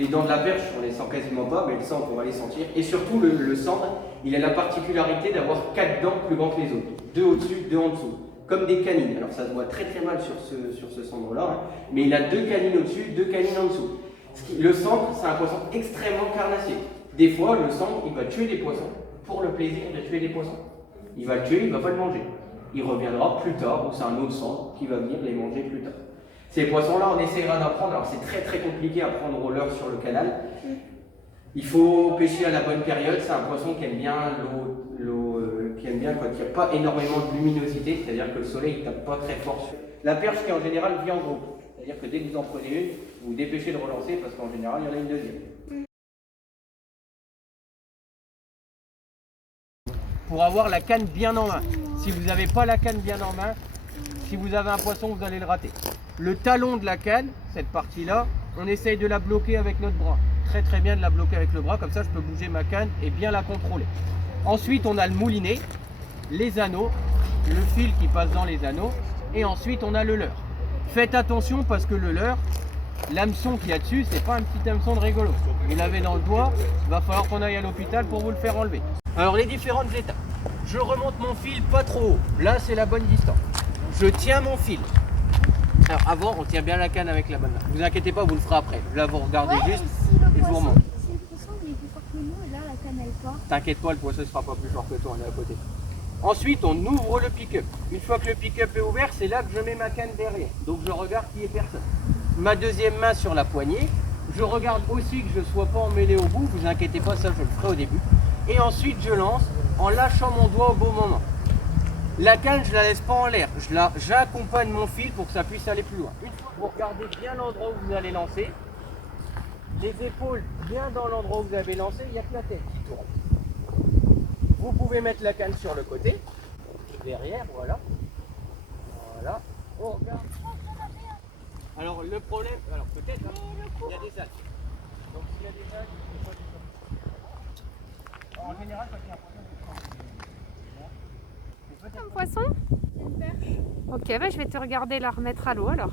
les dents de la perche, on les sent quasiment pas, mais le sang, on va les sentir. Et surtout, le cendre, il a la particularité d'avoir 4 dents plus grandes que les autres. 2 au-dessus, 2 en dessous. Comme des canines. Alors ça se voit très très mal sur ce cendre-là, hein, mais il a 2 canines au-dessus, 2 canines en dessous. Le cendre, c'est un poisson extrêmement carnassier. Des fois, le cendre, il va tuer des poissons pour le plaisir de tuer des poissons. Il va le tuer, il ne va pas le manger. Il reviendra plus tard, ou c'est un autre cendre qui va venir les manger plus tard. Ces poissons-là, on essaiera d'apprendre. Alors c'est très très compliqué à prendre au leurre sur le canal. Il faut pêcher à la bonne période. C'est un poisson qui aime bien l'eau, qui aime bien quand il n'y a pas énormément de luminosité, c'est-à-dire que le soleil ne tape pas très fort sur. La perche qui en général vit en groupe. C'est-à-dire que dès que vous en prenez une, vous vous dépêchez de relancer parce qu'en général, il y en a une deuxième. Pour avoir la canne bien en main. Si vous n'avez pas la canne bien en main, si vous avez un poisson, vous allez le rater. Le talon de la canne, cette partie-là, on essaye de la bloquer avec notre bras. Très très bien de la bloquer avec le bras, comme ça je peux bouger ma canne et bien la contrôler. Ensuite, on a le moulinet, les anneaux, le fil qui passe dans les anneaux, et ensuite on a le leurre. Faites attention parce que le leurre, l'hameçon qu'il y a dessus, c'est pas un petit hameçon de rigolo. Vous l'avez dans le doigt, il va falloir qu'on aille à l'hôpital pour vous le faire enlever. Alors les différentes étapes. Je remonte mon fil pas trop haut. Là, c'est la bonne distance. Je tiens mon fil. Alors avant, on tient bien la canne avec la bonne main. Ne vous inquiétez pas, vous le ferez après. Là, vous regardez juste et je vous remonte. Si le poisson il est plus fort que nous, et là la canne elle part. T'inquiète pas, le poisson ne sera pas plus fort que toi, on est à côté. Ensuite, on ouvre le pick-up. Une fois que le pick-up est ouvert, c'est là que je mets ma canne derrière. Donc je regarde qu'il n'y ait personne. Ma deuxième main sur la poignée. Je regarde aussi que je ne sois pas emmêlé au bout. Vous inquiétez pas, ça je le ferai au début. Et ensuite, je lance en lâchant mon doigt au bon moment. La canne, je ne la laisse pas en l'air. J'accompagne mon fil pour que ça puisse aller plus loin. Une fois que vous regardez bien l'endroit où vous allez lancer, les épaules bien dans l'endroit où vous avez lancé, il n'y a que la tête qui tourne. Vous pouvez mettre la canne sur le côté, derrière, voilà. Voilà. On regarde. Alors le problème, alors peut-être, hein, il y a des algues. Donc s'il y a des algues, il faut pas du tout. En général, quand il y a un poisson, Un poisson? Ok, bah, je vais te regarder la remettre à l'eau alors.